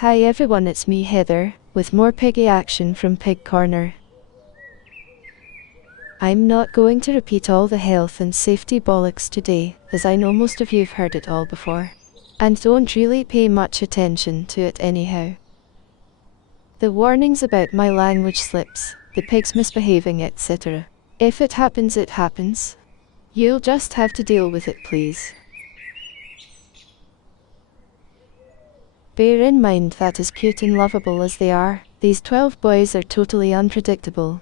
Hi everyone, it's me Heather, with more piggy action from Pig Corner. I'm not going to repeat all the health and safety bollocks today, as I know most of you've heard it all before, and don't really pay much attention to it anyhow. The warnings about my language slips, the pigs misbehaving, etc. If it happens, it happens. You'll just have to deal with it, please. Bear in mind that as cute and lovable as they are, these 12 boys are totally unpredictable.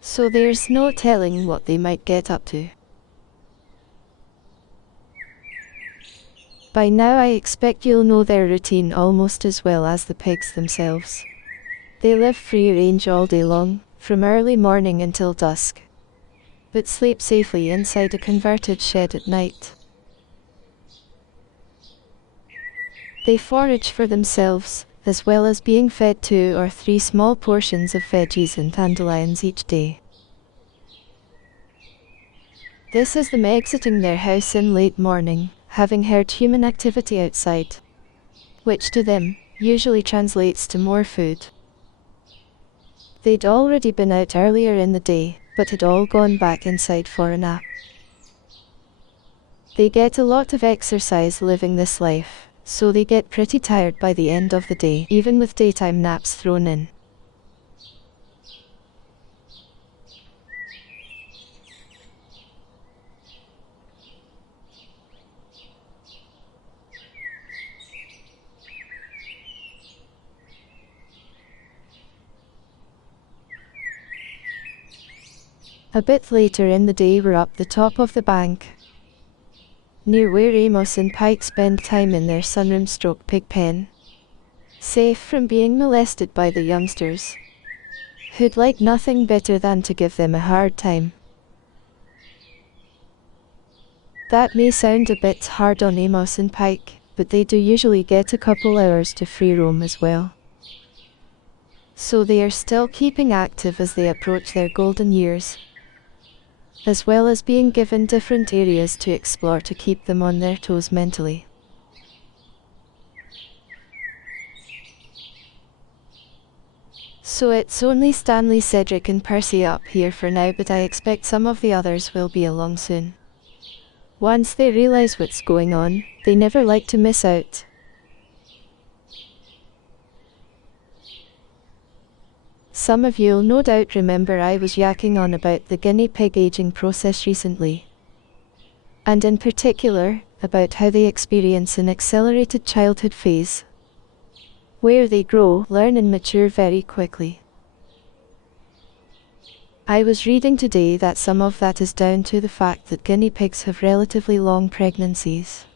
So there's no telling what they might get up to. By now I expect you'll know their routine almost as well as the pigs themselves. They live free range all day long, from early morning until dusk, but sleep safely inside a converted shed at night. They forage for themselves, as well as being fed 2 or 3 small portions of veggies and dandelions each day. This is them exiting their house in late morning, having heard human activity outside, which to them usually translates to more food. They'd already been out earlier in the day, but had all gone back inside for a nap. They get a lot of exercise living this life, so they get pretty tired by the end of the day, even with daytime naps thrown in. A bit later in the day we're up the top of the bank, near where Amos and Pike spend time in their sunroom/pig pen, safe from being molested by the youngsters, who'd like nothing better than to give them a hard time. That may sound a bit hard on Amos and Pike, but they do usually get a couple hours to free roam as well. So they are still keeping active as they approach their golden years, as well as being given different areas to explore to keep them on their toes mentally. So it's only Stanley, Cedric and Percy up here for now, but I expect some of the others will be along soon. Once they realize what's going on, they never like to miss out. Some of you'll no doubt remember I was yakking on about the guinea pig aging process recently, and in particular, about how they experience an accelerated childhood phase, where they grow, learn and mature very quickly. I was reading today that some of that is down to the fact that guinea pigs have relatively long pregnancies,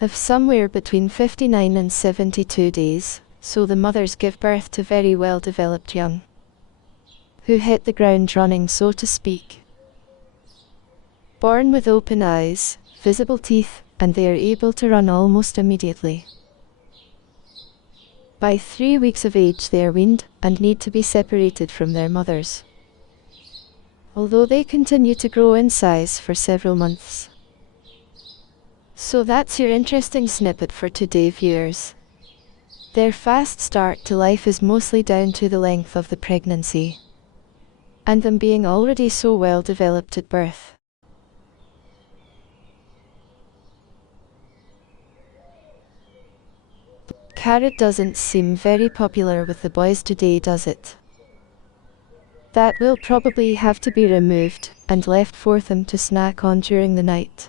of somewhere between 59 and 72 days. So the mothers give birth to very well-developed young, who hit the ground running, so to speak. Born with open eyes, visible teeth, and they are able to run almost immediately. By 3 weeks of age they are weaned, and need to be separated from their mothers, although they continue to grow in size for several months. So that's your interesting snippet for today, viewers. Their fast start to life is mostly down to the length of the pregnancy, and them being already so well developed at birth. Carrot doesn't seem very popular with the boys today, does it? That will probably have to be removed and left for them to snack on during the night.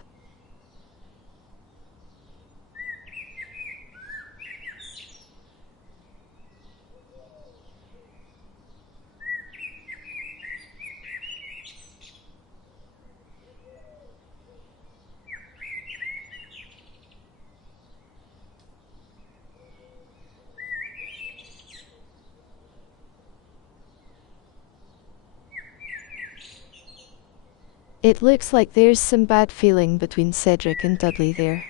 It looks like there's some bad feeling between Cedric and Dudley there.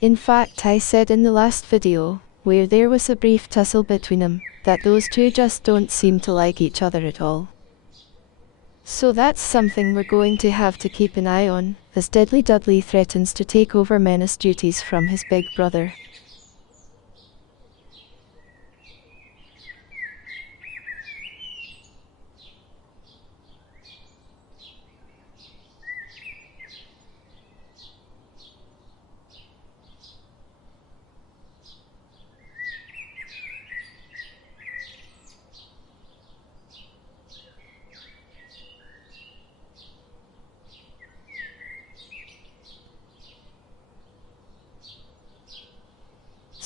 In fact, I said in the last video, where there was a brief tussle between them, that those two just don't seem to like each other at all. So that's something we're going to have to keep an eye on, as Deadly Dudley threatens to take over menace duties from his big brother.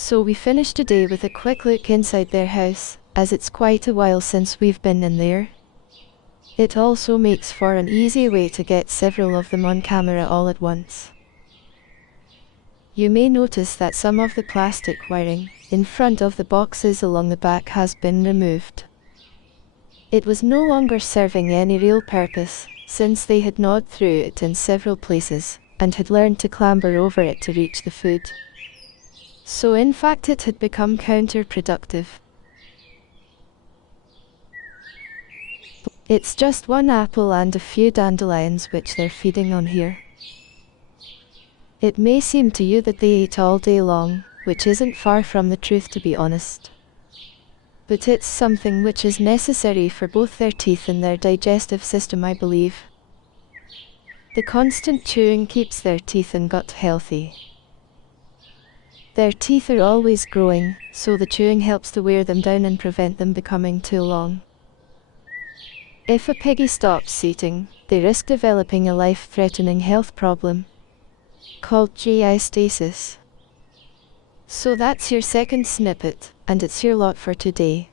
So we finished today with a quick look inside their house, as it's quite a while since we've been in there. It also makes for an easy way to get several of them on camera all at once. You may notice that some of the plastic wiring in front of the boxes along the back has been removed. It was no longer serving any real purpose, since they had gnawed through it in several places, and had learned to clamber over it to reach the food. So in fact it had become counterproductive. It's just one apple and a few dandelions which they're feeding on here. It may seem to you that they ate all day long, which isn't far from the truth, to be honest. But it's something which is necessary for both their teeth and their digestive system, I believe. The constant chewing keeps their teeth and gut healthy. Their teeth are always growing, so the chewing helps to wear them down and prevent them becoming too long. If a piggy stops eating, they risk developing a life-threatening health problem called GI stasis. So that's your second snippet, and it's your lot for today.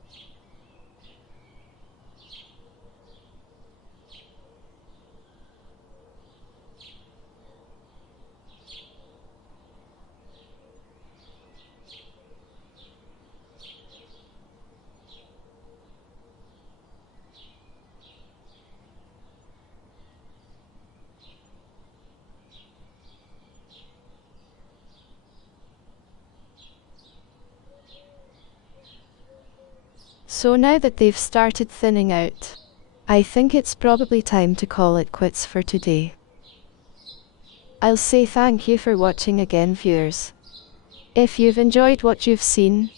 So now that they've started thinning out, I think it's probably time to call it quits for today. I'll say thank you for watching again, viewers. If you've enjoyed what you've seen,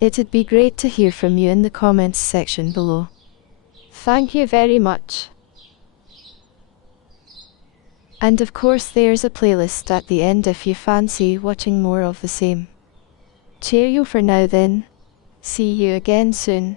it'd be great to hear from you in the comments section below. Thank you very much. And of course there's a playlist at the end if you fancy watching more of the same. Cheerio for now then. See you again soon.